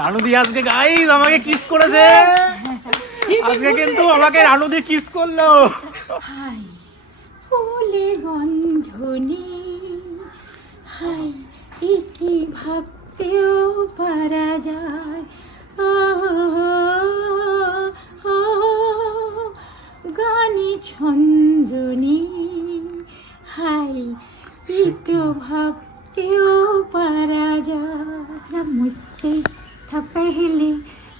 রানুদি আজকে গাইস আমাকে কিস করেছে। আজকে কিন্তু আমাকে রানুদি কিস করলো। হাই ফুলে গন্ধনি, হাই কি ভাবতেও পারা যায়। গানে ছন্দনি, হাই তো ভাবতেও পারা যায়। মুঝसे था पहले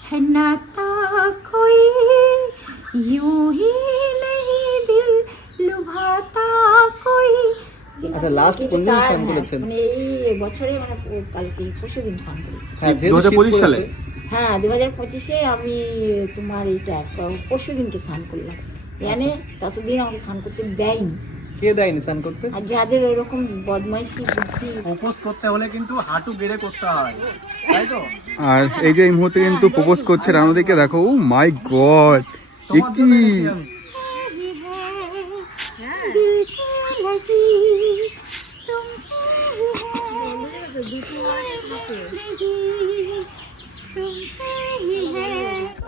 है नाता कोई, यूं ही नहीं दिल लुभाता कोई। আচ্ছা লাস্ট কোন দিন ফোন করেছেন? মানে এই বছরে মানে কালকে পরশুদিন ফোন করেছি। হ্যাঁ 2025 সালে। হ্যাঁ 2025-এ আমি তোমার এইটা পরশুদিনকে স্নান করলাম। মানে ততদিন আমাকে স্নান করতে দেয়নি। কে দেয়নি স্নান করতে? আর যাদের ওরকম বদমাইশি বুদ্ধি। প্রপোজ করতে হলে কিন্তু হাঁটু গেড়ে করতে হয়, তাই তো? আর এই যে এই মুহূর্তে কিন্তু প্রপোজ করছে রানুদিকে, দেখো ও মাই গড, এ কি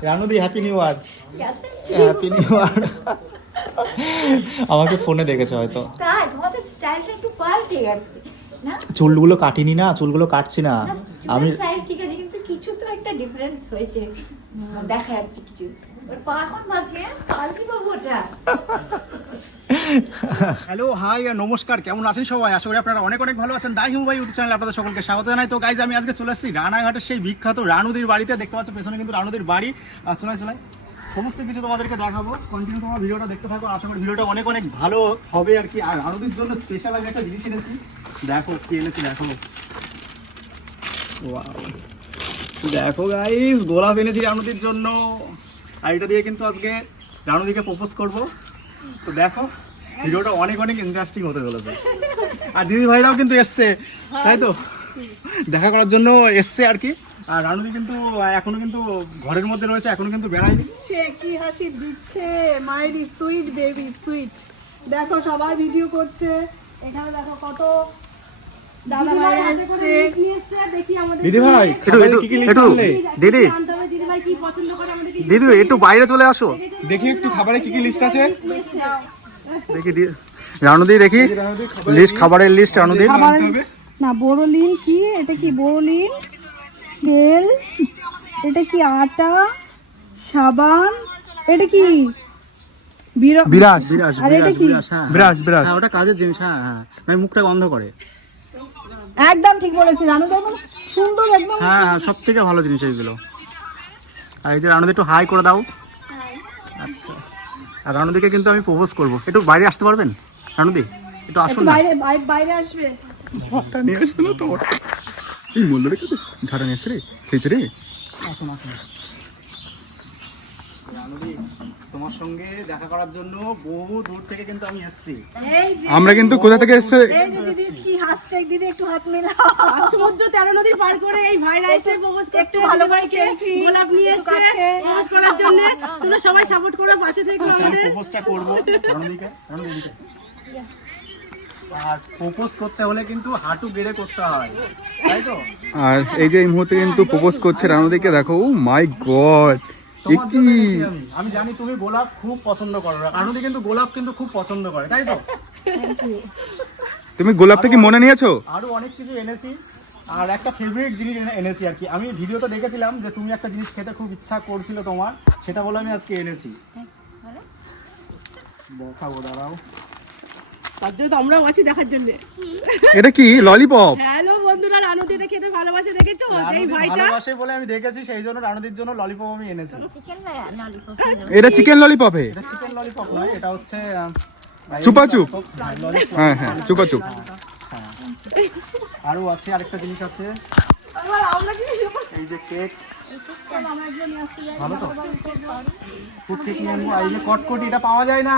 রানুদি happy new year. Happy new year. আমাকে ফোনে দেখেছে হয়তো। তাই তোমাদের স্টাইলটা একটু পাল্টে গেছে না? চুলগুলো কাটিনি না, চুলগুলো কাটছি না আমি। স্টাইল ঠিক আছে কিন্তু কিছু তো একটা ডিফারেন্স হয়েছে, দেখা যাচ্ছে কিছু। এখন ভাবছি কাল কি করবো ওটা। হ্যালো হাই নমস্কার, কেমন আছেন সবাই? আশা করি আপনারা অনেক অনেক ভালো আছেন। দাই হিমু ভাই ইউটিউব চ্যানেলে আপনাদের সকলকে স্বাগত জানাই। তো গাইজ আমি আজকে চলে এসেছি রানাঘাটের সেই বিখ্যাত রানুদির বাড়িতে। দেখতে পাচ্ছ পেছনে কিন্তু রানুদির বাড়ি। আর চলাই সমস্ত কিছু তোমাদেরকে দেখাবো। কন্টিনিউ তোমার ভিডিওটা দেখতে থাকো, আশা করি ভিডিওটা অনেক অনেক ভালো হবে আর কি। আর রানুদির জন্য স্পেশাল আগে একটা জিনিস এনেছি, দেখো কি এনেছি দেখো। ওয়াও, দেখো গাইজ গোলাপ এনেছি রানুদির জন্য। আর এটা দিয়ে কিন্তু আজকে রানুদিকে প্রপোজ করব। তো দেখো ভিডিওটা অনেক অনেক ইন্টারেস্টিং হতে চলেছে। আর দিদি ভাইরাও কিন্তু এসছে, তাই তো, দেখা করার জন্য এসছে আর কি। আর রানুদি কিন্তু এখনো কিন্তু ঘরের মধ্যে রয়েছে, এখনো কিন্তু বেড়ায়নি। সে কি হাসি দিচ্ছে, মাইরি সুইট বেবি সুইট। দেখো সবাই ভিডিও করছে, এখানে দেখো কত দাদা ভাই আসছে। দেখি আমাদের দিদি ভাই একটু দিদি দিদি ভাই কি পছন্দ করে আমাদের দিদি একটু বাইরে চলে আসো, দেখি একটু খাবারে কি কি লিস্ট আছে। দেখি রানুদি, দেখি লিস্ট, খাবারের লিস্ট রানুদি। না বোরোলিন কি, এটা কি বোরোলিন তেল, এটা কি আটা, সাবান, এটা কি বিরাস, আর এটা কি বিরাস, হ্যাঁ ওটা কাজের জিনিস। হ্যাঁ হ্যাঁ, মানে মুখটা বন্ধ করে। একদম ঠিক বলেছি রানু, দেখুন সুন্দর একদম। হ্যাঁ হ্যাঁ, সব থেকে ভালো জিনিস এইগুলো। আর এই যে রানুদি একটু হাই করে দাও। আচ্ছা, আর রানুদিকে কিন্তু আমি প্রপোজ করবো। একটু বাইরে আসতে পারবেন রানুদি? একটু আসুন না। বাইরে বাইরে আসবে। ঝাঁটা নিয়ে আসবে না তো? এই মূল্য রেখে ঝাঁটা নিয়ে আসছে রে, খেয়েছে রে। আসুন আসুন। রানুদি, তোমার সঙ্গে দেখা করার জন্য বহু দূর থেকে কিন্তু আমি এসেছি। আমরা কিন্তু কোথা থেকে এসছে? এই যে দিদি কি হাসছে, দিদি একটু হাত মেলাও। সমুদ্র 13 নদী পার করে এই ভাইরা এসে প্রপোজ করতে, ভালোবাসে গোলাপ নিয়ে এসেছে প্রপোজ করার জন্য। তোমরা সবাই সাপোর্ট করো, পাশে থেকো আমাদের। প্রপোজটা করব রানুদিকে। আর প্রপোজ করতে হলে কিন্তু হাঁটু গেড়ে করতে হয়, তাই তো? আর এই যে এই মুহূর্তে কিন্তু প্রপোজ করছে রানুদিকে, দেখো ও মাই গড, এ তোমার কি জন্য এনেছি আমি জানি তুমি গোলাপ খুব পছন্দ করো। রানুদি কিন্তু গোলাপ কিন্তু খুব পছন্দ করে, তাই তো? তুমি গোলাপটা কি মনে নিয়েছো? আরো অনেক কিছু এনেছি। আর একটা ফেভারিট জিনিস এনেছি আর কি। আমি ভিডিওতে দেখেছিলাম যে তুমি একটা জিনিস খেতে খুব ইচ্ছা করছিল তোমার, সেটা বলে আমি আজকে এনেছি। দেখাবো, দাঁড়াও। তার জন্য তো আমরাও আছি দেখার জন্য। এটা কি ললিপপ? হ্যালো বন্ধুরা, রানুদি এটা খেতে ভালোবাসে, দেখেছো এই রানুদি ভাইটা? ভালোবাসে বলে আমি দেখেছি, সেই জন্য রানুদির জন্য ললিপপ আমি এনেছি। এটা চিকেন ললিপপে? এটা চিকেন ললিপপ নয়, এটা হচ্ছে চুপাচুপ। ললিপপ। হ্যাঁ হ্যাঁ, চুপাচুপ। আরো আছে, আরেকটা জিনিস আছে, এই যে কেক। ভালো তো? খুব কেক নিয়ে আনবো। আর এই যে কটকটি, এটা পাওয়া যায় না,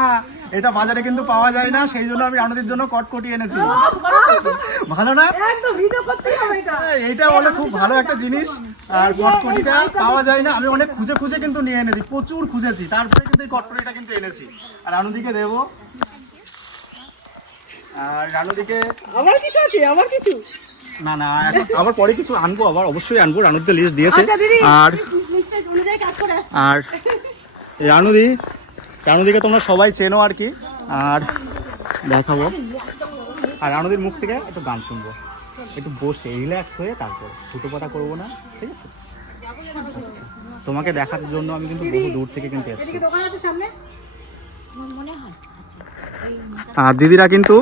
এটা বাজারে কিন্তু পাওয়া যায় না, সেই জন্য আমি রানুদির জন্য কটকটি এনেছি। ভালো না? একদম ভিডিও করতেই হবে এটা। এইটা বলে খুব ভালো একটা জিনিস। আর কটকটিটা পাওয়া যায় না, আমি অনেক খুঁজে খুঁজে কিন্তু নিয়ে এনেছি, প্রচুর খুঁজেছি, তারপরে কিন্তু এই কটকটিটা কিন্তু এনেছি। আর রানুদিকে দেবো। আর রানুদিকে আমার কিছু আছে, আমার কিছু না না এখন আবার পরে কিছু আনবো, আবার অবশ্যই আনবো, রানুর তো লিস্ট দিয়েছে। আচ্ছা দিদি, আর লিস্টের অনুযায়ী কাজ করে আসছি। আর রানুদিকে তোমরা সবাই চেনো আর কি, আর দেখাবো। আর রানুদির মুখ থেকে একটু গান শুনবো, একটু বসে রিল্যাক্স হয়ে, তারপর দুটো কথা করবো না, ঠিক আছে? তোমাকে দেখার জন্য আমি কিন্তু বহু দূর থেকে কিন্তু এসেছি। এদিকে দোকান আছে সামনে। আমার মনে হয় আচ্ছা আর দিদিরা কিন্তু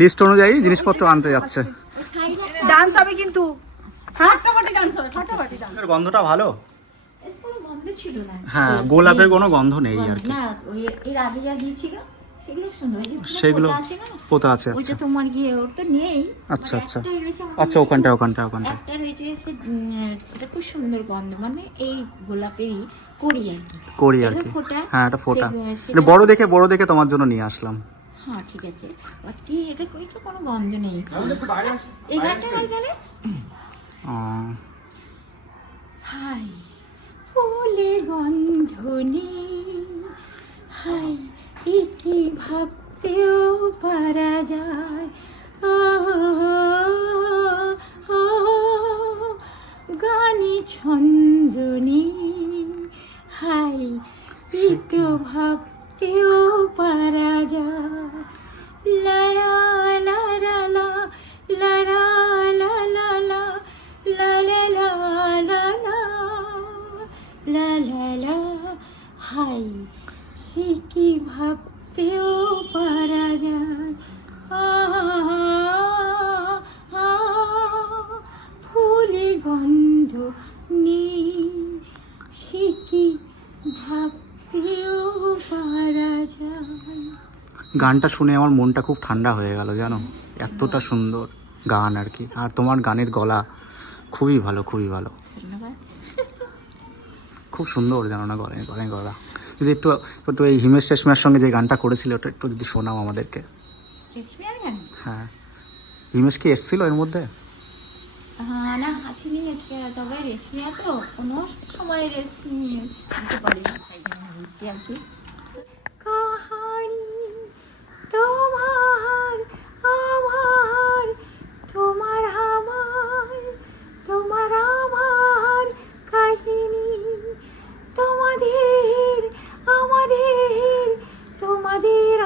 লিস্ট অনুযায়ী জিনিসপত্র আনতে যাচ্ছে। ডান্স হবে কিন্তু, ফাটাফাটি ডান্স হবে, ফাটাফাটি ডান্স। গন্ধটা ভালো, এর কোনো গন্ধ ছিল না। হ্যাঁ গোলাপের কোনো গন্ধ নেই আর কি। না ওই এর আগে যা দিয়েছিল সেগুলো সুন্দর, ওই যে সেগুলো পোতা আছে না, পোতা আছে। ওইটা আচ্ছা তোমার গিয়ে ওর তো নেই। আচ্ছা আচ্ছা একটাই রয়েছে আমার আচ্ছা, ওখানটা একটা রয়েছে সেটা খুব সুন্দর গন্ধ, মানে এই গোলাপেরই করি আর কি। করি আর এটা কি। ফোটা, হ্যাঁ এটা ফোটা, সেটা- এটা বড় দেখে তোমার জন্য নিয়ে আসলাম। হ্যাঁ ঠিক আছে, বাট কি এটা কোনো গন্ধ নেই। এই গানটা গাই তাহলে। হাই ফুলে গন্ধ নেই, হাই কি ভাবতেও পারা যায়, গানে ছন্দ নেই, হাই তো ভাবতেও পারা যায়, লারা লারা লা লারা লা লা লা লা লা লা লা লা লা লা লা, হাই সে কি ভাবতেও পারা যায়, ফুলে গন্ধ নেই, সে কি ভাবতেও পারা যায়। গানটা শুনে আমার মনটা খুব ঠান্ডা হয়ে গেল জানো, এতটা সুন্দর গান আর কি। আর তোমার গানের গলা খুবই ভালো, খুবই ভালো, ধন্যবাদ। খুব সুন্দর জানো না গানের গলা। যদি একটু একটু এই হিমেশ রেশমিয়ার সঙ্গে যে গানটা করেছিল ওটা একটু যদি শোনাও আমাদেরকে। রেশমিয়ার গান? হ্যাঁ, হিমেশ কি এসেছিল এর মধ্যে? না আসেনি আজকে, তবে রেশমিয়া তো কোনো সময় রেশমি দিতে পারি না, তাই জন্য বলছি আর কি। কাহানি তোমার আমার, তোমার আমার কাহিনী, তোমাদের আমাদের, তোমাদের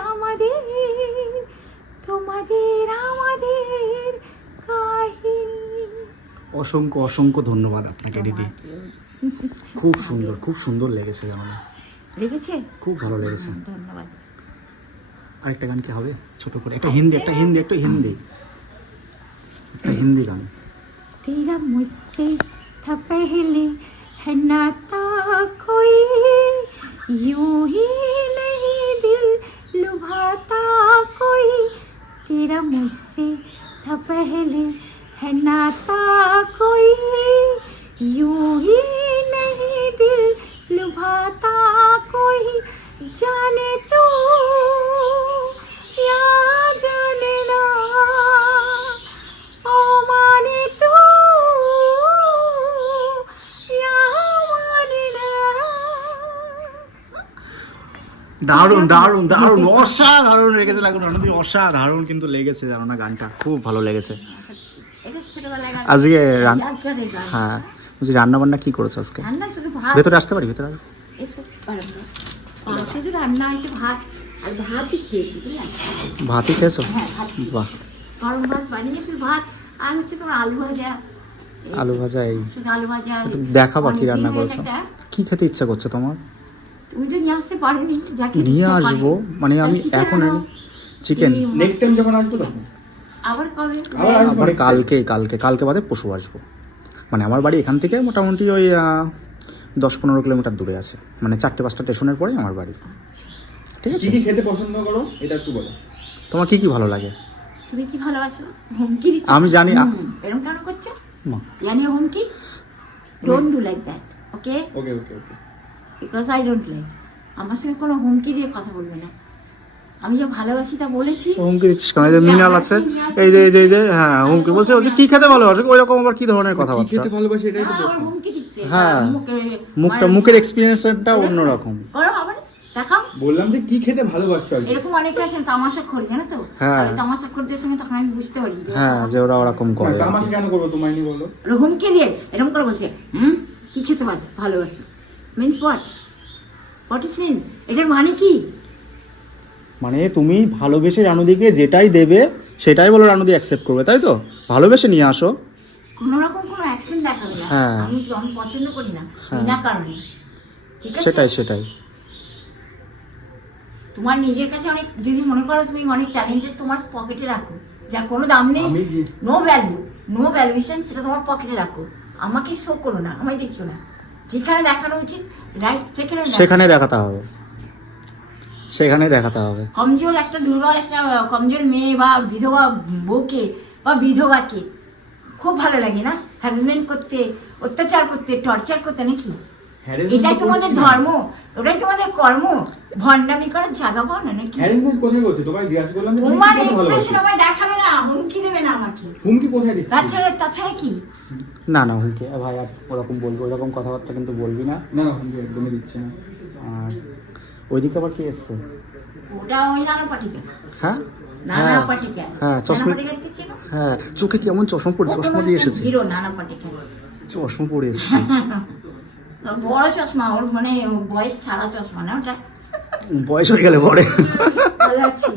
আমাদের কাহিনী। অসংখ্য ধন্যবাদ আপনাকে দিদি, খুব সুন্দর লেগেছে জানো না, লেগেছে? খুব ভালো লেগেছে। ধন্যবাদ। আরেকটা গান কি হবে ছোট করে? একটা হিন্দি গান। तेरा मुझसे था पहले है नाता कोई, यूं ही नहीं दिल लुभाता कोई, तेरा मुझसे था पहले है नाता कोई, यूं ही नहीं दिल लुभाता कोई, जाने तू या जाने ना, ओ माने तू या माने ना। দারুণ অসাধারণ লেগেছে, অসাধারণ কিন্তু লেগেছে জানো না, গানটা খুব ভালো লেগেছে। এটা ছোটবেলায় গান, আজকে যাত্রার গান। হ্যাঁ বলছি, রান্না বান্না কি করেছো আজকে? রান্না শুধু ভাত, ভেতরে আসতে পারি? ভেতরে এসব পারব না। শুধু রান্না হয়েছে ভাত, আর ভাতই খেয়েছি বুঝলেন। ভাতই খেয়েছো? হ্যাঁ ভাত, বাহ, গরম ভাত বানিয়ে শুধু ভাত, আর হচ্ছে তোমার আলু ভাজা, আলু ভাজা। এই শুধু আলু ভাজা। একটু দেখাবা কি অনেকদিন রান্না হয়ে করেছো, গেছে। কি খেতে ইচ্ছা করছে তোমার? তুমি তো নিয়ে আসতে পারোনি, যাকে নিয়ে ইচ্ছা আসবো করে। মানে আমি তাহলে chicken এখন আনো। চিকেন ডিম। নেক্সট টাইম যখন আসবো তখন আবার কবে? আবার কালকে বাদে পরশু আসবো। মানে আমার বাড়ি এখান থেকে মোটামুটি ওই 10-15 কিলোমিটার দূরে আছে, মানে 4-5টা স্টেশনের পরে আমার বাড়ি, ঠিক আছে? কি কি খেতে পছন্দ করো এটা একটু বলো। তোমার কি কি ভালো লাগে? তুমি কি ভালোবাসো? হুমকি দিচ্ছ? আমি জানি এরকম কেন করছো? মা, জানি হুমকি? Don't do like that, okay? Okay okay okay because I don't like. আমার সঙ্গে কোনো হুমকি দিয়ে কথা বলবে না। আমি যা ভালোবাসি তা বলেছি। হুমকি দিচ্ছিস কেন? এই যে মিনাল আছে, এই যে হ্যাঁ হুমকি বলছে, কি খেতে ভালোবাসে, ওই রকম আবার কি ধরনের কি কথাবার্তা? খেতে ভালোবাসি এটাই তো আবার প্রশ্ন। হুমকি দিচ্ছে। হ্যাঁ, মুখে মুখের এক্সপিরিয়েন্সটা অন্যরকম। করো আবার। দেখাও। বললাম যে কি খেতে ভালোবাসো আজকে। এরকম অনেকে আছেন তামাশাখোর, জানো তো? হ্যাঁ। আমি তামাশাখোরদের সঙ্গে তখন আমি বুঝতে পারি যে হ্যাঁ, যে ওরা ওরকম করে। তামাশা কেন করবো তোমায় নিয়ে বলো? হুমকি দিয়ে এরকম করে বলছে, কি খেতে ভালোবাসো, মিন্স হোয়াট ইজ মিন, এটার মানে কি? মানে তুমি ভালোবেসে রানুদিকে যেটাই দেবে সেটাই বলো রানুদি অ্যাকসেপ্ট করবে, তাই তো? ভালোবেসে নিয়ে আসো। কোনো রকম কোনো অ্যাকশন দেখাবে না। হ্যাঁ। আমি পছন্দ করি না হ্যাঁ। বিনা কারণে, ঠিক আছে? সেটাই তোমার নিজের কাছে অনেক, যদি মনে করো তুমি অনেক ট্যালেন্টেড, তোমার পকেটে রাখো, যার কোনো দাম নেই, আমি যে নো ভ্যালু, নো ভ্যালুয়েশন, সেটা তোমার পকেটে রাখো। আমাকে শো করো না, আমায় দেখো না। যেখানে দেখানো উচিত রাইট সেখানে দেখাতে হবে, সেখানে দেখাতে হবে। কমজোর একটা দুর্বল একটা কমজোর মেয়ে বা বিধবা বউকে বা বিধবাকে খুব ভালো লাগে না হ্যারাসমেন্ট করতে, অত্যাচার করতে, টর্চার করতে, নাকি? এটাই তোমাদের ধর্ম, ওটাই তোমাদের কর্ম, ভণ্ডামি করার জায়গা পাও না নাকি? হ্যারাসমেন্ট কোথায় করছে? তোমায় জিজ্ঞাসা করলাম যে তুমি তোমার কি কথা এক্সপ্রেশন ভালোবাসো? আমায় দেখাবে না, হুমকি দেবে না আমাকে। হুমকি কোথায় দিচ্ছি? তাছাড়া কি? না হুমকি ভাই, আর ওরকম বলবো, ওরকম কথাবার্তা কিন্তু বলবি না। না হুমকি একদমই দিচ্ছে না। আর ওইদিকে আবার কি এসছে? ওটা ওই নানা পাটিকা, হ্যাঁ নানা পাটিকা। হ্যাঁ, চশমা। নানা পাটিকাকে চেনো? হ্যাঁ, চোখে কেমন চশমা দিয়ে এসেছে। হিরো নানা পাটিকা, চশমা পরে এসেছে। বড় চশমা, ওর মানে বয়স ছাড়া চশমা না ওটা। বয়স হয়ে গেলে পরে। ভালো আছি।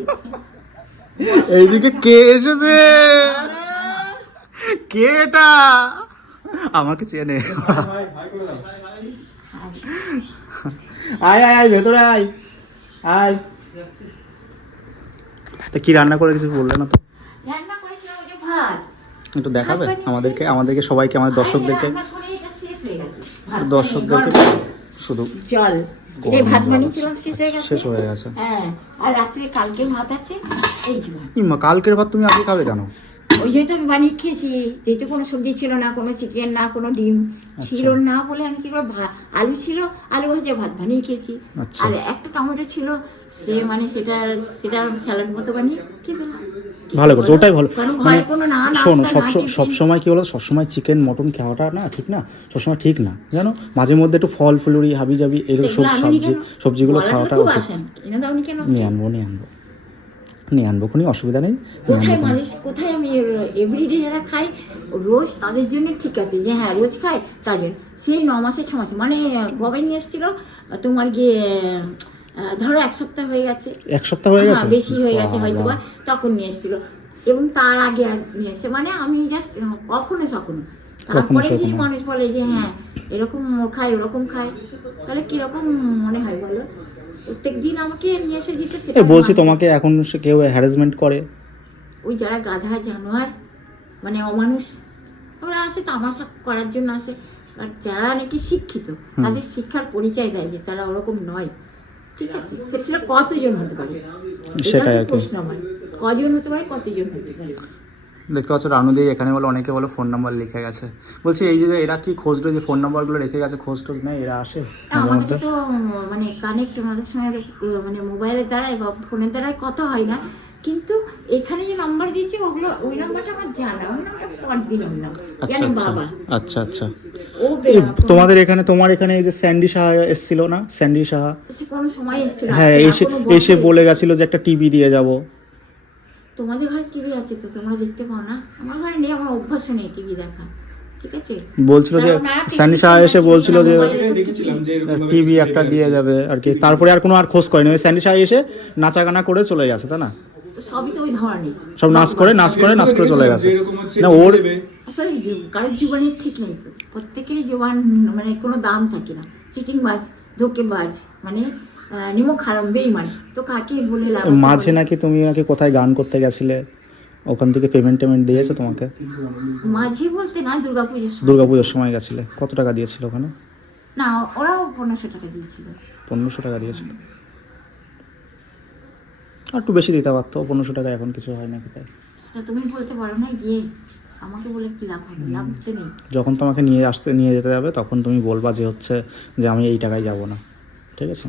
এইদিকে কে এসেছে? কে এটা? আমাকে চেনে। আয় ভেতরে আয়। তা কি রান্না করে কিছু বললে না তো? রান্না করেছিলাম ওই যে ভাত। একটু দেখাবে আমাদেরকে সবাইকে, আমাদের দর্শকদেরকে, রান্না করে এটা শেষ হয়ে গেছে। ভাত দর্শকদেরকে গরম শুধু জল, গরম এই ভাত জল বানিয়েছিলাম, শেষ হয়ে গেছে। শেষ হয়ে গেছে। হ্যাঁ, আর রাত্রে কালকে ভাত আছে, এই যে ভাত। ইমা, কালকের ভাত তুমি আজকে খাবে কেন? ওই যেহেতু আমি বানিয়ে খেয়েছি, যেহেতু কোনো সবজি ছিল না, কোনো চিকেন না, কোনো ডিম ছিল না বলে আমি কি করে আলু ছিল, আলু ভাজা ভাত বানিয়ে খেয়েছি। আচ্ছা। আর একটা টমেটো ছিল, সে মানে সেটা স্যালাড মতো বানিয়ে খেয়ে ফেললাম। ভালো করছো, ওটাই ভালো। কারণ মানে ঘরে কোনো না শোনো, নাস্তা, না টিফিন। সবসময় কি বলো, সবসময় চিকেন মটন খাওয়াটা না ঠিক না, সবসময় ঠিক না, জানো? মাঝে মধ্যে একটু ফল ফুলুরি হাবি জাবি এরকম এগুলো আনুনি কেন? সবজিগুলো বলাটা খাওয়াটা খুব উচিত। আসেন, এনে দাওনি কেন? নিয়ে আনবো, কোনো অসুবিধা নেই। কোথায় আমি এভরিডে যারা খাই রোজ, তাদের জন্য ঠিক আছে যে হ্যাঁ রোজ খাই, তাদের সেই 9 মাসে 6 মাসে, মানে কবে নিয়ে এসেছিল তোমার গিয়ে ধরো 1 সপ্তাহ হয়ে গেছে। 1 সপ্তাহ হয়ে গেছে, হ্যাঁ, বেশি হয়ে গেছে হয়তো বা, তখন নিয়ে এসেছিল। এবং তার আগে আর নিয়ে এসে, মানে আমি জাস্ট কখনো সখনো, তারপরে যদি মানুষ বলে যে হ্যাঁ এরকম খাই ওরকম খাই, তাহলে কিরকম মনে হয় বলো? প্রত্যেক দিন আমাকে নিয়ে এসে দিতে, সেটা বলছি মানে- তোমাকে এখন কেউ হ্যারাসমেন্ট করে? ওই যারা গাধা জানোয়ার, মানে অমানুষ, ওরা আসে তামাশা করার জন্য আসে। আর যারা নাকি শিক্ষিত, তাদের শিক্ষার পরিচয় দেয় যে তারা ওরকম নয়, ঠিক আছে? সেটা কতজন হতে পারে, সেটাই এটা আর কি। প্রশ্ন আমার, কজন হতে পারে, কতজন হতে পারে? দেখতে পাচ্ছ রানুদির এখানে বলে, অনেকে বলে ফোন নাম্বার লিখে গেছে। বলছি এই যে এরা কি খোঁজলো, যে ফোন নাম্বারগুলো রেখে গেছে, খোঁজ টোজ নেই? এরা আসে মাঝে আমাদের মধ্যে? তো মানে কানেক্ট ওনাদের সঙ্গে মানে মোবাইলের দ্বারাই বা ফোনের দ্বারাই কথা হয় না, কিন্তু এখানে যে নাম্বার দিয়েছে ওগুলো, ওই নাম্বারটা আমার জানা, ওই নাম্বারটা পর দিলাম না, জানি বাবা। আচ্ছা। ও তোমার এখানে এই যে স্যান্ডি সাহা এসেছিল না, স্যান্ডি সাহা? সে কোনো সময় এসেছিল, হ্যাঁ, আজকে না, কোনো এসে বছর বলে গেছিল যে একটা টিভি দিয়ে যাব। তোমাদের ঘরে টিভি আছে তো তোমরা দেখতে পাও না? আমার ঘরে নেই, আমার অভ্যাস নেই টিভি দেখা, ঠিক আছে? বলছিল যে কারণ না, স্যান্ডি সাহা এসে বলছিল যে মোবাইলে দেখেছিলাম যে এরকম ভাবে টিভি একটা দিয়ে যাবে আর কি। তারপরে আর কোনো খোঁজ করেনি, ওই স্যান্ডি সাহা এসে নাচা গানা করে চলে গেছে, তাই না? তো সবই তো ওই ধরনের, সব নাচ করে চলে গেছে। এরকম হচ্ছে না ওর দেবে। আসলে কারোর জীবনের ঠিক নেই তো, প্রত্যেকেরই জীবন মানে কোনো দাম থাকে না। চিটিংবাজ, ধোকেবাজ, মানে নিমক হারাম, বেইমান, তো কাকে বলে লাভ আছে মাঝে বলো? নাকি তুমি কোথায় গান করতে গেছিলে, ওখান থেকে পেমেন্ট দিয়েছে তোমাকে? মাঝে বলতে না, দুর্গাপুজোর সময় গেছিলে, কত টাকা দিয়েছিল ওখানে? না, ওরাও 1500 টাকা দিয়েছিল। 1500 টাকা দিয়েছিল, আর একটু বেশি দিতে পারতো। 1500 টাকা এখন কিছু হয় না কোথায়? সেটা তুমি বলতে পারো না গিয়ে, আমাকে বলে কি লাভ হবে? লাভ তো নেই। যখন তোমাকে নিয়ে যেতে যাবে তখন তুমি বলবা যে হচ্ছে যে আমি এই টাকায় যাব না, ঠিক আছে?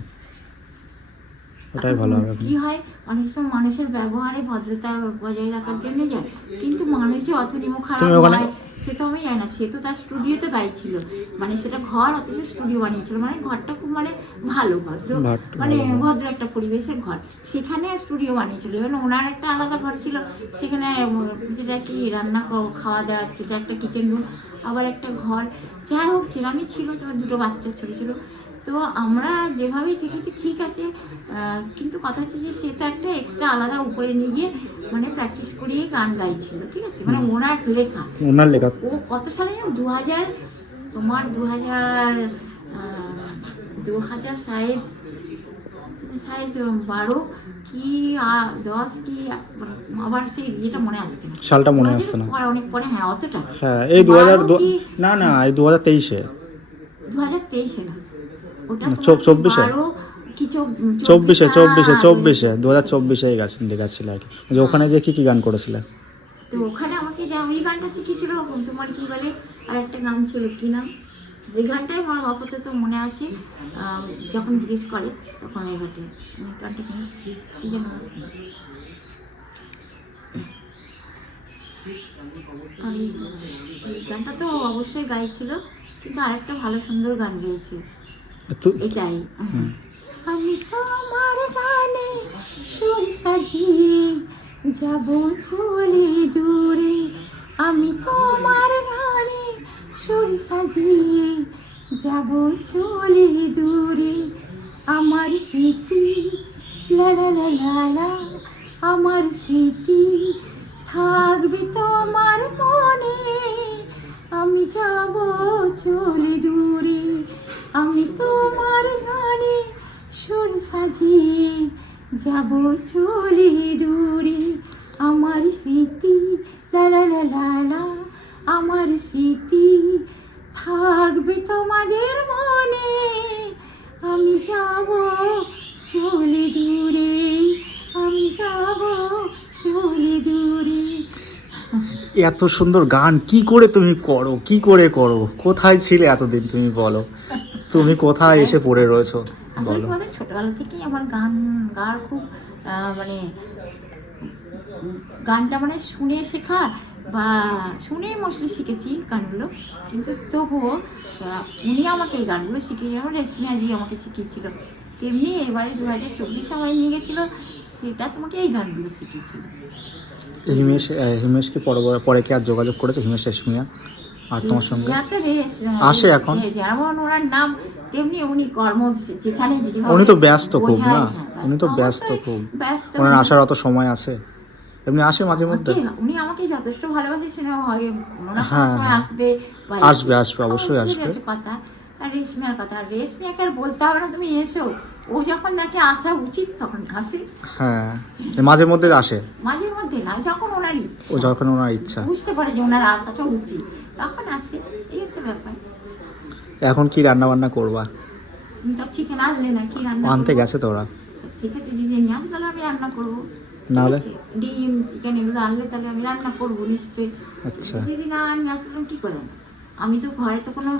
ওটাই ভালো হবে। কি হয়, অনেক সময় মানুষের ব্যবহারে ভদ্রতা বজায় রাখার জন্য যায়, কিন্তু মানুষই অত নিমক তুমি খারাপ ওখানে- হয়, সে তো আমি জানি না, সে তো তার স্টুডিওতে গাইছিল, মানে সেটা ঘর অথচ স্টুডিও বানিয়েছিল, মানে ঘরটা খুব মানে ভালো ভদ্র, মানে ভদ্র একটা পরিবেশের ঘর, সেখানে স্টুডিও বানিয়েছিল। এবার ওনার একটা আলাদা ঘর ছিল, সেখানে যেটা কি রান্না খাওয়া দাওয়া, সেটা একটা কিচেন রুম, আবার একটা ঘর, যাই হোক সেরামই ছিল। তোমার দুটো বাচ্চা ছোটো ছোটো, তো আমরা যেভাবেই থেকেছি ঠিক আছে, কিন্তু কথা হচ্ছে যে সে তো একটা এক্সট্রা আলাদা উপরে নিয়ে গিয়ে মানে প্র্যাকটিস করিয়ে গান গাইছিল, ঠিক আছে, মানে ওনার লেখা। ও কত সালে 2000 তোমার 2000 শায়দ 12 কি 10 কি, আবার সেই ইয়েটা মনে আসছে না, সালটা মনে আসছে না, অনেক পরে, হ্যাঁ অতটা, হ্যাঁ এই 2000 না এই 2023-এ 2023-এ না, ওটা 24-এ 2024-এ গেছিল আর কি, যে ওখানে যে কি গান করেছিলে। তো ওখানে আমাকে যা ওই গানটা শিখিয়েছিল, তোমার কি বলে আর একটা গান ছিল, কি নাম, এই গানটাই আমার আপাতত মনে আছে। যখন জিজ্ঞেস করে তখন এই গানটা কি যেন, আর এই গানটা তো অবশ্যই গাইছিল, কিন্তু আরেকটা ভালো সুন্দর গান গেয়েছে, এটাই। আমি তোমার গানে সুর সাজিয়ে যাব চলে দূরে, আমি তোমার গানে সুর সাজিয়ে যাব চলে দূরে, আমার স্মৃতি লা লা লা লা লা, আমার স্মৃতি থাকবে তোমার মনে, আমি যাব চলে দূরে, আমি তোমার গানে সুর সাজিয়ে যাব চলে দূরে, আমার স্মৃতি লা লা লা লা লা, আমার স্মৃতি থাকবে তোমাদের মনে, আমি যাব চলে দূরে, আমি যাব চলে দূরে। এত সুন্দর গান কি করে তুমি করো, কোথায় ছিলে এতদিন তুমি বলো, তুমি কোথায় এসে পড়ে রয়েছো আসলে বলো। ছোটবেলা থেকেই আমার গান গাওয়ার খুব মানে গানটা মানে শুনে শেখা বা শুনে মোস্টলি শিখেছি গানগুলো, কিন্তু তবুও উনি আমাকে এই গানগুলো শিখিয়েছিল, আমার রেশমিয়াজি আমাকে শিখিয়েছিল, তেমনি এবারে 2024 আমায় নিয়ে গেছিলো, সেটা তোমাকে এই গানগুলো শিখিয়েছিল। হিমেশ কি পরে কি আর যোগাযোগ করেছে, হিমেশ রেশমিয়া আর তোমার সঙ্গে আসে এখন? যেমন ওনার নাম তেমনি উনি কর্ম, যেখানে উনি তো ব্যস্ত খুব না, উনি তো ব্যস্ত খুব, ওনার আসার অত সময় আছে? এমনি আসে মাঝে মধ্যে, উনি আমাকে যথেষ্ট ভালোবাসে, সিনেমা হয় আসবে অবশ্যই আসবে। কথা আর রেশমিয়ার কথা, রেশমিয়াকে আর বলতে হবে না তুমি এসো, ও যখন নাকি আসা উচিত তখন আসে, হ্যাঁ মাঝে মধ্যে আসে, মাঝে মধ্যে না, যখন ওনার ও যখন ওনার ইচ্ছা, বুঝতে পারে যে ওনার আসাটা উচিত তখন আসে, এই একটা ব্যাপার। এখন কি রান্না বান্না করবা? তুমি তো চিকেন আনলে না, কি রান্না আনতে গেছে তো ওরা, ঠিক আছে যদি নিয়ে আসে তাহলে আমি রান্না করবো, নাহলে ডিম চিকেন এগুলো আনলে তাহলে আমি রান্না করবো নিশ্চয়ই। আচ্ছা যদি না নিয়ে আসলে কি করে, আমি তো ঘরে তো কোনো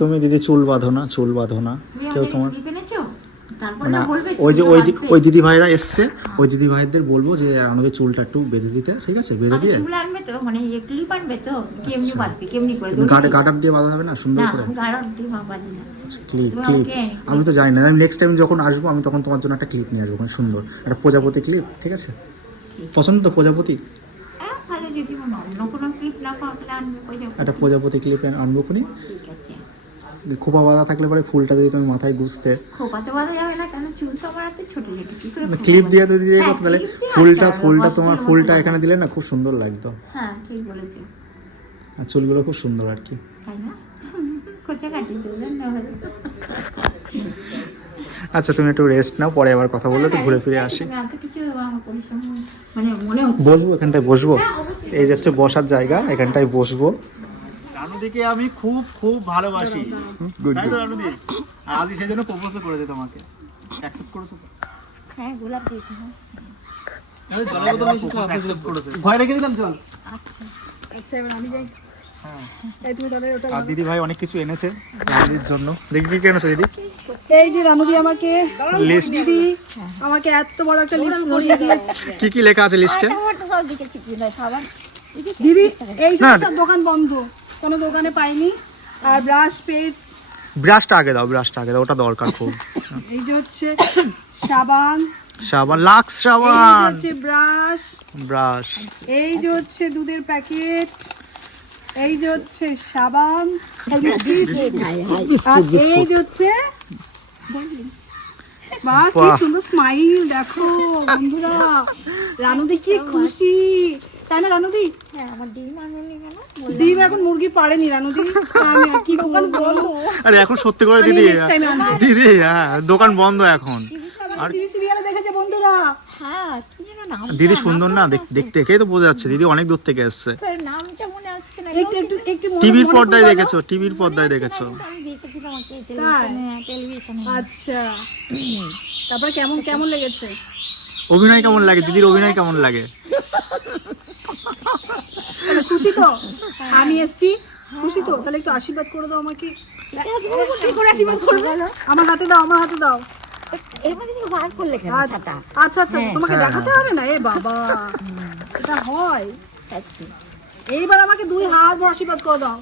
তুমি দিদি চুল বাঁধো না কেউ তোমার এনেছো, তারপরে না, বলবে ওই দিদি ভাইরা এসছে, ওই দিদি ভাইদের বলবো যে আমাদের চুলটা একটু বেঁধে দিতে, ঠিক আছে, বেঁধে দিয়ে চুল আনবে তো, মানে ক্লিপ আনবে তো, কেমনি বাঁধবে, কেমনি করে গার্ড দিয়ে বাঁধা হবে না সুন্দর করে? গার্ড দিয়ে বাঁধি না, ক্লিপ আমি তো জানি না, আমি নেক্সট টাইম যখন আসবো আমি তখন তোমার জন্য একটা ক্লিপ নিয়ে আসবো, সুন্দর একটা প্রজাপতি ক্লিপ, ঠিক আছে? পছন্দ তো প্রজাপতি? ভালো, যদি অন্য কোনো ক্লিপ না পাও তাহলে আনবে একটা প্রজাপতি ক্লিপ আনবো খুনি, ঠিক আছে। খোপা বাঁধা থাকলে পরে ফুলটা যদি তুমি মাথায় গুছতে, খোপা তো বাঁধা যাবে না, কারণ চুল তো আমার এত ছোট ছোট, কি করে ক্লিপ দিয়ে তো দিয়ে তাহলে ফুলটা তোমার ফুলটা এখানে দিলে না খুব সুন্দর লাগতো। হ্যাঁ ঠিক বলেছো, আর চুলগুলো খুব সুন্দর আর কি, তাই না? কোথা কাটি দেবেন না? আচ্ছা তুমি একটু রেস্ট নাও, পরে আবার কথা বলবো, একটু ঘুরে ফিরে আসি। এত কিছু পরিশ্রম মানে মনে হচ্ছে। বসবো এখানটায়, বসবো, এই যাচ্ছে বসার জায়গা, এখানটায় বসবো। রানুদিকে আমি খুব খুব ভালোবাসি, তাই তো রানুদি? আজ সেই জন্য প্রপোজ করেছে তোমাকে, অ্যাকসেপ্ট করেছো তো? হ্যাঁ গোলাপ দিয়েছি, ভয় রেখে দিলাম জল। আচ্ছা আচ্ছা, এবার আমি যাই। আর দিদি ভাই অনেক কিছু এনেছে রানুদির জন্য, দেখি কি এনেছে দিদি। এই যে রানুদি আমাকে লিস্ট, দিদি আমাকে এত বড় একটা লিস্ট করিয়ে দিয়েছে। কি লেখা আছে লিস্টে? দিদি এই না। সব দোকান বন্ধ, কোনো দোকানে পাইনি। আর ব্রাশ পেজ, ব্রাশটা আগে দাও, ব্রাশটা আগে দাও, ওটা দরকার খুব। এই যে হচ্ছে সাবান, সাবান, লাক্স এই যে সাবান, হচ্ছে ব্রাশ, ব্রাশ, এই যে হচ্ছে দুধের প্যাকেট, এই যে হচ্ছে সাবান, আর এই যে হচ্ছে বাহ কি বাহ। সুন্দর স্মাইল দেখো বন্ধুরা। রানুদি কি খুশি, তাই না রানুদি? ডিম এখন মুরগি পারেনি রানুদি, আমি আর কি দোকান বন্ধ। আরে এখন সত্যি করে দিদি, next time আনবো। দিদি হ্যাঁ দোকান বন্ধ এখন। আর টিভি সিরিয়ালে দেখেছে বন্ধুরা। হ্যাঁ কি যেন নাম, দিদি সুন্দর না দেখতে, দেখেই তো বোঝা যাচ্ছে দিদি অনেক দূর থেকে এসছে। নামটা মনে আসছে না। একটু একটু একটু টিভির মনে পর্দায় করে বলো। দেখেছো, টিভির পর্দায় দেখেছো। আমি দেখেছিলাম ওকে তাই? টেলিভিশনে। আচ্ছা, তারপরে কেমন কেমন লেগেছে? অভিনয় কেমন লাগে দিদির, অভিনয় কেমন লাগে? তাহলে খুশি তো? আমি এসছি, খুশি তো? তাহলে একটু আশীর্বাদ করে দাও আমাকে। কি করে আশীর্বাদ করবে? আমার হাতে দাও, আমার হাতে দাও। এর মধ্যে থেকে বার করলে কেন ছাতা? আচ্ছা আচ্ছা, তোমাকে দেখাতে হবে না? এ বাবা, এটা হয়? এইবার আমাকে 2 হাত ভরে আশীর্বাদ করে দাও।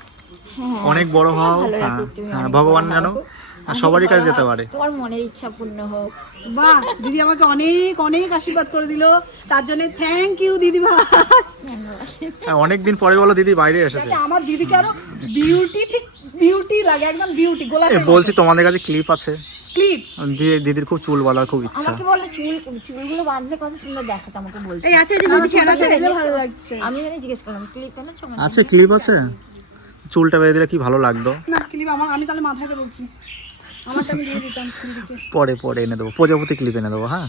অনেক বড় হও, হ্যাঁ হ্যাঁ, ভগবান জানো সবারই কাছে যেতে পারে। তোমার মনের ইচ্ছা পূর্ণ হোক। বাহ, দিদি আমাকে অনেক অনেক আশীর্বাদ করে দিল, তার জন্য থ্যাংক ইউ দিদিমা। হ্যাঁ, অনেকদিন পরে বলো দিদি বাইরে এসেছে। আমার দিদিকে আরো বিউটি, ঠিক বিউটি লাগে, একদম বিউটি। গোলাপ বলছি তোমাদের কাছে ক্লিপ আছে, ক্লিপ। দিদির খুব চুল বাঁধার খুব ইচ্ছা। আমাকে বলে চুলগুলো বাঁধলে কত সুন্দর দেখাতে, আমাকে বলতে। এই আছে যে বিউটিশিয়ান আছে, ভালো লাগছে। আমি এখানে জিজ্ঞেস করলাম ক্লিপ এনেছো? আছে ক্লিপ আছে, চুলটা বেঁধে দিলে কি ভালো লাগতো। না ক্লিপ আমি তাহলে মাথায় দেবো কি? আমারটা আমি দিয়ে দিতাম দিদিকে। পরে পরে এনে দেবো, প্রজাপতি ক্লিপ এনে দেবো। হ্যাঁ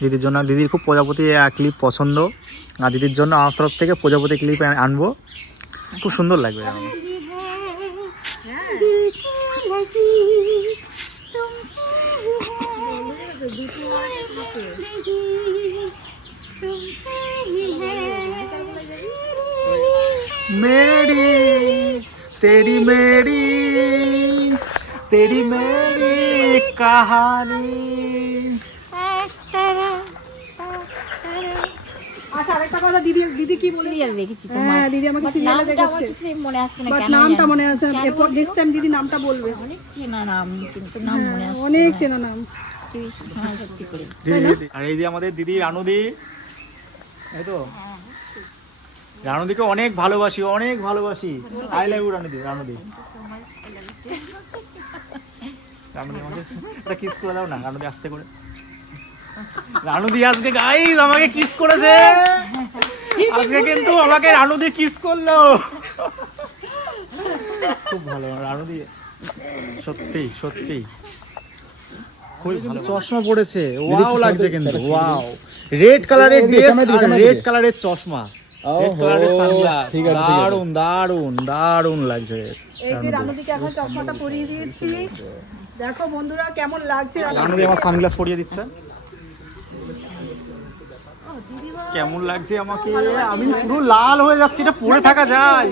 দিদির জন্য, দিদির খুব প্রজাপতি ক্লিপ পছন্দ, আর দিদির জন্য আমার তরফ থেকে প্রজাপতি ক্লিপ আনবো, খুব সুন্দর লাগবে আমার। मेरी तेरी मेरी तेरी मेरी कहानी। আচ্ছা আরেকটা কথা, দিদি কি বলে? সিরিয়াল দেখেছি হ্যাঁ দিদি আমাকে সিরিয়ালে দেখেছে, কিছুই মনে আসছে না। বাট কেন নামটা জানি? মনে আছে। এরপর নেক্সট টাইম দিদি নামটা বলবে। অনেক চেনা নাম, কিন্তু নাম মনে আসছে অনেক চেনা নাম। হ্যাঁ সত্যি করে। দিদি, আর এই যে আমাদের দিদি রানুদি, এই তো রানুদিকে অনেক ভালোবাসি, অনেক ভালোবাসি। আই লাভ ইউ রানুদি, রানুদি রানুদি আমাকে একটা কিস করে দাও না রানুদি, আস্তে করে। রানুদি আজকে গাইস আমাকে কিস করেছে, আজকে কিন্তু আমাকে রানুদি কিস করলো, খুব ভালো রানুদি, সত্যি সত্যি খুব ভালো। চশমা পড়েছে, ওয়াও লাগছে কিন্তু, ওয়াও। রেড কালারের ড্রেস আর রেড কালারের চশমা, রেড কালারের সানগ্লাস, দারুন দারুন দারুন লাগছে। এই যে রানুদিকে এখন চশমাটা পরিয়ে দিয়েছি, দেখো বন্ধুরা কেমন লাগছে। রানুদি আমার সানগ্লাস পরিয়ে দিচ্ছে, কেমন লাগছে আমাকে, আমি পুরো লাল হয়ে যাচ্ছি, এটা পরে থাকা যায়?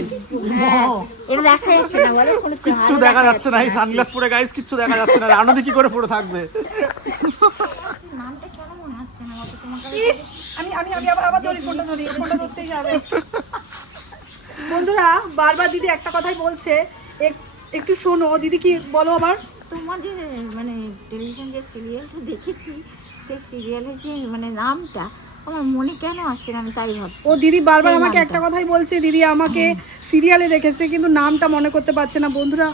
এটা দেখা যাচ্ছে না বলো, কোনো কিচ্ছু দেখা যাচ্ছে না, এই সানগ্লাস পরে গাইস কিচ্ছু দেখা যাচ্ছে না। রানুদি কি করে পরে থাকবে? নামটা কেন মনে আসছে না বলো তোমাকে? ইস, আমি আবার ধরি, ফোনটা ধরতেই যাবে। বন্ধুরা বারবার দিদি একটা কথাই বলছে, একটু শোনো। দিদি কি বলো আবার? তোমাদের মানে টেলিভিশন যে সিরিয়ালটা দেখেছি, সেই সিরিয়ালের যে মানে নামটা আমার মনে কেন আসছে না, আমি তাই ভাবছি। ও দিদি বারবার সেই আমাকে নামটা। একটা কথাই বলছে, দিদি আমাকে সিরিয়ালে দেখেছে কিন্তু নামটা মনে করতে পারছে না। বন্ধুরা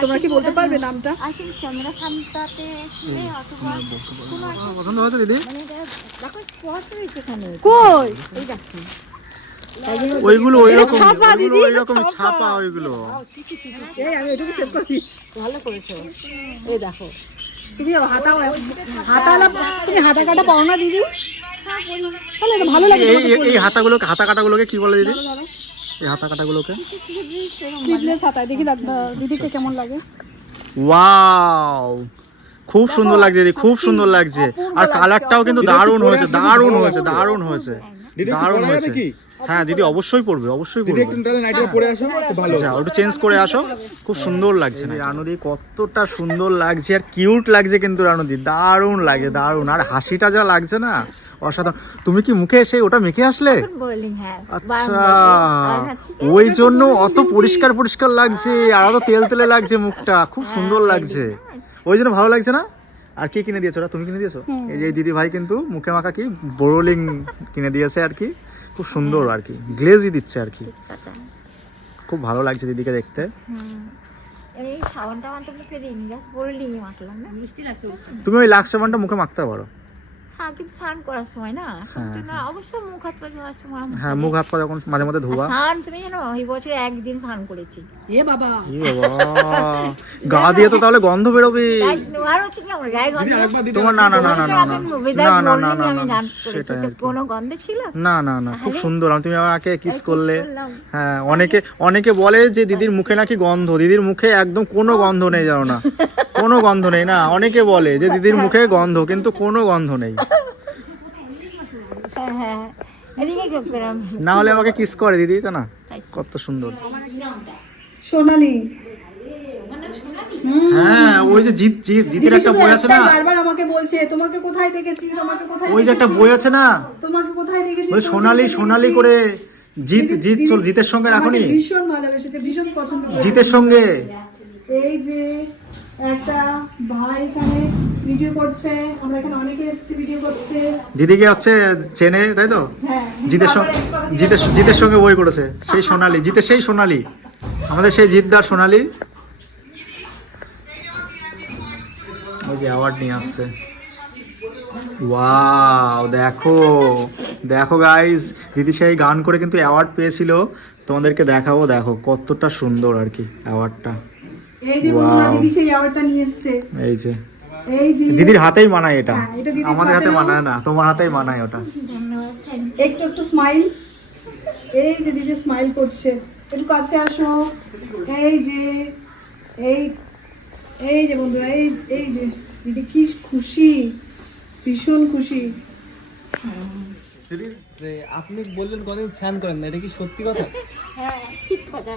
তোমরা কি বলতে পারবে নামটা? আই থিঙ্ক চন্দ্রকান্তাতে ছিল অথবা কোনো একটা, পছন্দ হয়েছে দিদি? মানে এটা দেখো স্পট রয়েছে এখানে, কই এই দেখো। ওইগুলো ওইরকম, ছাপা দিদি, এটা ওইরকম ছাপা ওইগুলো। এই আমি এটুকু সেভ করে দিচ্ছি। ভালো করেছো। এই দেখো তুমি হাতা তুমি হাতা কাটা পাও না দিদি? তাহলে এটা ভালো লাগে। এই হাতাগুলোকে, হাতা কাটাগুলোকে কি বলে দিদি? এই হাতা কাটাগুলোকে স্লিভলেস হাতা। দেখি দিদিকে কেমন লাগে। ওয়াও, খুব সুন্দর লাগছে দিদি, খুব সুন্দর লাগছে। আর কালারটাও কিন্তু দারুণ হয়েছে, দারুণ হয়েছে, দারুণ হয়েছে, দারুণ হয়েছে। হ্যাঁ দিদি অবশ্যই পড়বে, অবশ্যই পড়বে। আচ্ছা ওটা চেঞ্জ করে আসো, খুব সুন্দর লাগছে। রানুদি কতটা সুন্দর লাগছে আর কিউট লাগছে কিন্তু রানুদি, দারুণ লাগে, দারুণ। আর হাসিটা যা লাগছে না, অসাধারণ। তুমি কি মুখে এসে ওটা মেখে আসলে? বললি হ্যাঁ আচ্ছা, ওই জন্য অত পরিষ্কার পরিষ্কার লাগছে আর অত তেল তেলে লাগছে, মুখটা খুব সুন্দর লাগছে, ওই জন্য ভালো লাগছে না? আর কি কিনে দিয়েছো ওরা? তুমি কিনে দিয়েছো? এই যে দিদি ভাই কিন্তু মুখে মাখা কি বোরোলিং কিনে দিয়েছে আর কি, খুব সুন্দর আর কি, গ্লেজই দিচ্ছে আর কি, খুব ভালো লাগছে দিদিকে দেখতে। এই সাবানটা মানতে মুখে দিইনি, জাস্ট বোরোলিং মাখলাম না। মিষ্টি লাগছে। তুমি ওই লাক্স সাবানটা মুখে মাখতে পারো। হ্যাঁ কিন্তু স্নান করার সময় না, এখন তো না, অবশ্য মুখ হাত পা ধোয়ার সময় হ্যাঁ, মুখ হাত পা যখন মাঝে মধ্যে ধোয়া। স্নান তুমি জানো এই বছরে একদিন স্নান করেছি। এ বাবা, গা দিয়ে তো তাহলে গন্ধ বেরোবে। আর হচ্ছে কি আমার গায়ে গন্ধ? তোমার না না না না না না না না না আমি না ডান্স করেছি, তো কোনো গন্ধ ছিল না না না, খুব সুন্দর। তুমি আমাকে কিস করলে। হ্যাঁ, অনেকে বলে যে দিদির মুখে নাকি গন্ধ, দিদির মুখে একদম কোনো গন্ধ নেই, জানো না, কোনো গন্ধ নেই না। অনেকে বলে যে দিদির মুখে গন্ধ, কিন্তু কোনো গন্ধ নেই। হ্যাঁ হ্যাঁ, এদিকে কেউ পেলাম না হলে আমাকে কিস করে দিদি, তো না, কত সুন্দর। সোনালি। হ্যাঁ, ওই যে জিতের একটা বই আছে না, বারবার আমাকে বলছে তোমাকে কোথায় দেখেছি, তোমাকে কোথায় ওই যে একটা বই আছে না, তোমাকে কোথায় দেখেছি, ওই সোনালি করে জিতের সঙ্গে এখনই ভীষণ ভালোবেসেছে, ভীষণ পছন্দ করে। জিতের সঙ্গে। এই যে একটা ভাই এখানে ভিডিও করছে, আমরা এখানে অনেকে এসেছি ভিডিও করতে। দিদিকে হচ্ছে চেনে, তাই তো? হ্যাঁ, জিতের সঙ্গে বই করেছে, সেই সোনালি, জিতের সেই সোনালি, আমাদের সেই জিতদার সোনালি, ওই যে অ্যাওয়ার্ড নিয়ে আসছে। ওয়াও, দেখো দেখো গাইস, দিদি সেই গান করে কিন্তু অ্যাওয়ার্ড পেয়েছিল, তোমাদেরকে দেখাবো, দেখো কতটা সুন্দর আর কি অ্যাওয়ার্ডটা। এই যে বন্ধুরা, দিদি সেই অ্যাওয়ার্ডটা নিয়ে এসেছে। এই যে এই যে দিদির হাতেই মানায় এটা, হ্যাঁ, এটা দিদির আমাদের হাতে হাতে মানায় না, তোমার হাতেই মানায় ওটা। একটু একটু স্মাইল। এই যে দিদি স্মাইল করছে, একটু কাছে আসো। এই যে এই যে বন্ধুরা, এই যে দিদি কি খুশি, ভীষণ খুশি। যে আপনি বললেন কতদিন স্নান করেন না, এটা কি সত্যি কথা? হ্যাঁ ঠিক কথা,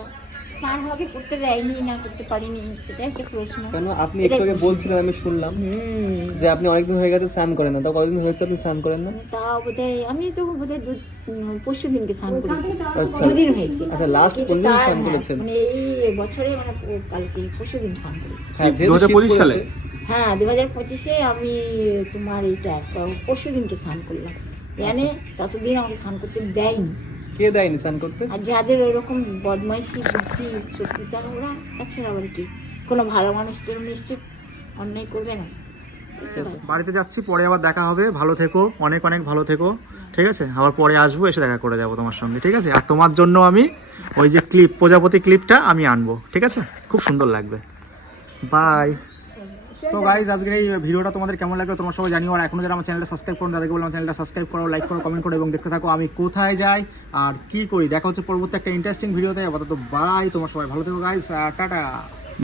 স্নান আমাকে করতে দেয়নি, না করতে পারিনি, সেটাই একটা প্রশ্ন। কেন আপনি একটু আগে বলছিলেন, আমি শুনলাম যে আপনি অনেকদিন হয়ে গেছে স্নান করেন না, তা কতদিন হয়েছে আপনি স্নান করেন না? তা বোধহয় আমি তো বোধহয় পরশু দিনকে স্নান করেছি, আচ্ছা দুদিন হয়েছে। আচ্ছা, লাস্ট কোন দিন স্নান করেছেন? মানে এই বছরে মানে কালকে পরশু দিন স্নান করেছি। হ্যাঁ, যেহেতু 2025 শীত সালে? পড়েছে। হ্যাঁ 2025-এ আমি তোমার এইটা পরশু দিনকে স্নান করলাম, জানে ততদিন আমাকে স্নান করতে দেয়নি। কে দেয়নি স্নান করতে? আর যাদের ওইরকম বদমাইশি বুদ্ধি শত্রুতার, ওরা তাছাড়া আবার কি, কোনো ভালো মানুষ তো নিশ্চয় অন্যায় করবে না। বাড়িতে যাচ্ছি, পরে আবার দেখা হবে, ভালো থেকো, অনেক অনেক ভালো থেকো, ঠিক আছে? আবার পরে আসবো, এসে দেখা করে যাবো তোমার সঙ্গে, ঠিক আছে? আর তোমার জন্য আমি ওই যে প্রজাপতি ক্লিপটা আমি আনবো, ঠিক আছে? খুব সুন্দর লাগবে। বাই। তো গাইজ, আজকের এই ভিডিওটা তোমাদের কেমন লাগলো তোমরা সবাই জানিও, আর এখনো যারা আমার চ্যানেলটা সাবস্ক্রাইব করো তাদেরকে বললাম চ্যানেলটা সাবস্ক্রাইব করো, লাইক করো, কমেন্ট করো এবং দেখতে থাকো আমি কোথায় যাই আর কি করি। দেখা হচ্ছে পরবর্তী একটা ইন্টারেস্টিং ভিডিওতে। আপাতত বাই, তোমরা সবাই ভালো থেকো গাইজ, টাটা।